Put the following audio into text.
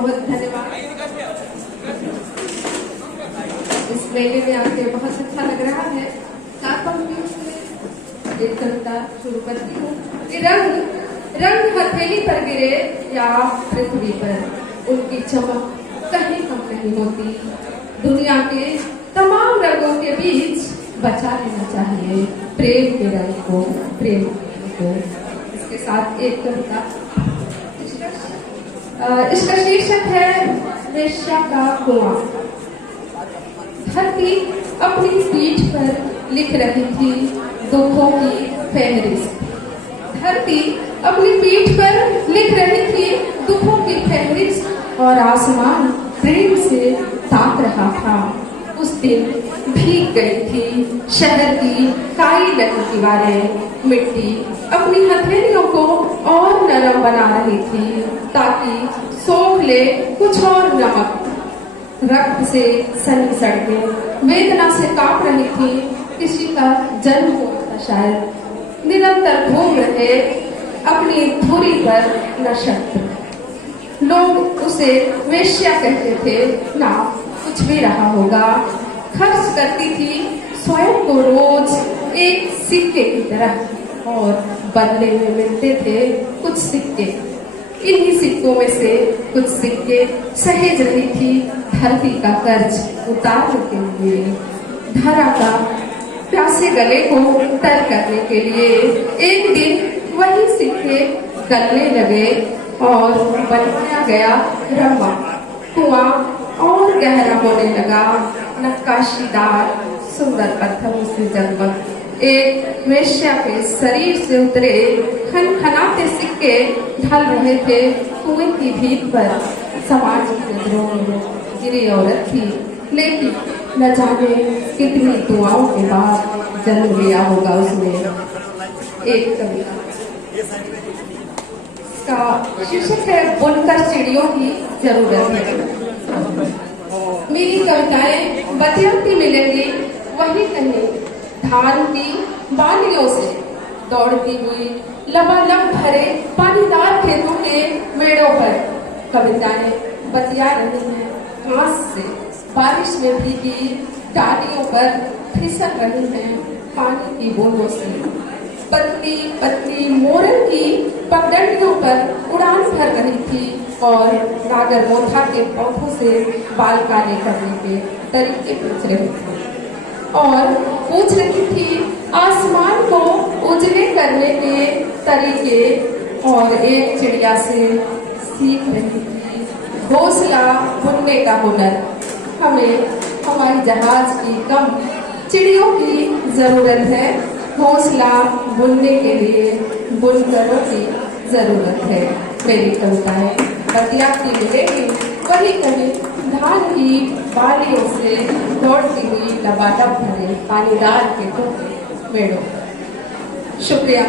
बहुत धन्यवाद। इस मेले में आके बहुत अच्छा लग रहा है। चार पंक्तियों से एक कविता शुरू करती हूँ। रंग रंग हथेली पर गिरे या पृथ्वी पर, उनकी चमक कहीं कम नहीं होती। दुनिया के तमाम रंगों के बीच बचा लेना चाहिए प्रेम के रंग को, प्रेम को। इसके साथ एक कविता, इसका शीर्षक है वेश्या का कुआं। धरती अपनी पीठ पर लिख रही थी दुखों की फहरिस्त। धरती अपनी पीठ पर लिख रही थी दुखों की फहरिस्त, और आसमान प्रेम से ताक रहा था। उस दिन भीग गई थी शहर की काई लगी दीवारें। मिट्टी अपनी हथेलियों को और नरम बना रही थी ताकि सोख ले कुछ और नमक। रक्त से सनी सड़कें वेदना से कांप रही थी। किसी का जन्म हुआ था शायद। निरंतर घूम रहे अपनी धुरी पर नक्षत्र। लोग उसे वेश्या कहते थे, ना कुछ भी रहा होगा। खर्च करती थी स्वयं को रोज एक सिक्के की तरह, और बदले में मिलते थे कुछ सिक्के। इन्हीं सिक्कों में से कुछ सिक्के सहेज रही थी धरती का कर्ज उतारने के लिए, धरा का प्यासे गले को तर करने के लिए। एक दिन वही सिक्के गलने लगे और बनाया गया रमा। कुआं और गहरा होने लगा, नक्काशीदार सुंदर पत्थरों से जगमग। एक वेश्या के शरीर से उतरे खनखनाते सिक्के ढल रहे थे कुएं की भीत पर। समाज की नजरों में गिरी औरत थी, लेकिन न जाने कितनी दुआओं के बाद जन्म लिया होगा उसने। एक कविता का शीर्षक है बुनकर चिड़ियों की जरूरत है। मेरी कविताएं बतियाती मिलेंगी वही कहीं धान की बालियों से दौड़ती हुई लबालब भरे पानीदार खेतों के मेड़ों पर। कविताएं बतिया रही हैं घास से, बारिश में भीगी डालियों पर फिसल रही हैं पानी की बूंदों से। पतली पतली मोरन की पगडंडियों पर उड़ान भर रही थी, और नागर मोथा के पौधों से बाल काले करने के तरीके पूछ रही थी, और पूछ रही थी आसमान को उजले करने के तरीके। और एक चिड़िया से सीख रही थी घोंसला बुनने का हुनर। हमें हमारी जहाज की कम चिड़ियों की जरूरत है, घोंसला बुनने के लिए बुनकरों की जरूरत है। मेरी कविताएं बतियाती मिलेगी वही कहीं धान की बालियों से दौड़ती हुई लबालब भरे पानीदार खेतों के मेड़ों। शुक्रिया।